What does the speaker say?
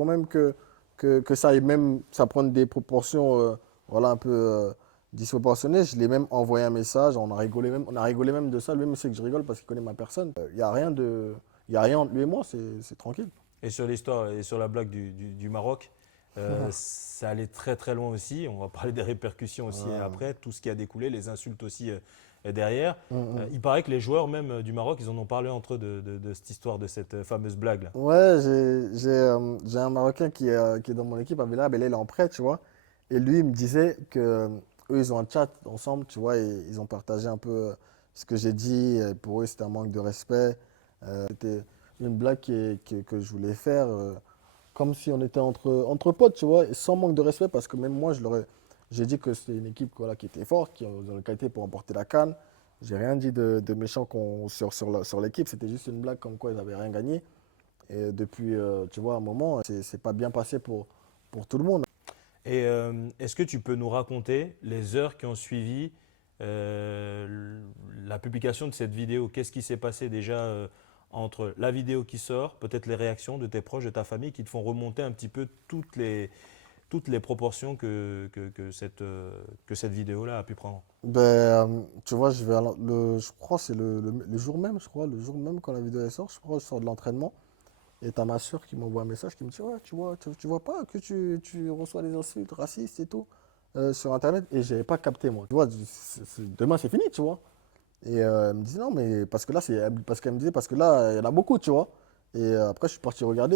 avant même que ça aille même, ça prenne des proportions, voilà, un peu disproportionnées, je l'ai même envoyé un message, on a rigolé même de ça. Lui-même sait que je rigole parce qu'il connaît ma personne. Il n'y a rien il y a rien entre lui et moi, c'est tranquille. Et sur l'histoire et sur la blague du Maroc, ça allait très très loin aussi. On va parler des répercussions aussi Ouais. après, tout ce qui a découlé, les insultes aussi derrière. Mm, mm. Il paraît que les joueurs même du Maroc, ils en ont parlé entre eux de cette histoire, de cette fameuse blague là. Ouais, j'ai un Marocain qui est dans mon équipe, Abdellah, là, il est en prêt, tu vois. Et lui, il me disait que eux, ils ont un chat ensemble, tu vois, et ils ont partagé un peu ce que j'ai dit. Et pour eux, c'était un manque de respect. C'était une blague que je voulais faire, comme si on était entre potes, tu vois, et sans manque de respect, parce que même moi, j'ai dit que c'était une équipe voilà, qui était forte, qui avait la qualité pour emporter la CAN. J'ai rien dit de méchant sur l'équipe, c'était juste une blague comme quoi ils n'avaient rien gagné. Et depuis, tu vois, un moment, c'est pas bien passé pour tout le monde. Et est-ce que tu peux nous raconter les heures qui ont suivi euh, la publication de cette vidéo? Qu'est-ce qui s'est passé déjà entre la vidéo qui sort, peut-être les réactions de tes proches, de ta famille, qui te font remonter un petit peu toutes les proportions que cette vidéo-là a pu prendre? Ben, tu vois, je crois que c'est le jour même, je crois, le jour même quand la vidéo elle sort, je crois, je sors de l'entraînement. Et t'as ma soeur qui m'envoie un message qui me dit, ouais, tu vois pas que tu reçois des insultes racistes et tout sur Internet. Et j'avais pas capté, moi. Tu vois, demain c'est fini, tu vois. Et elle me dit, non, mais parce que là, parce qu'elle me disait, parce que là, il y en a beaucoup, tu vois. Et après, je suis parti regarder.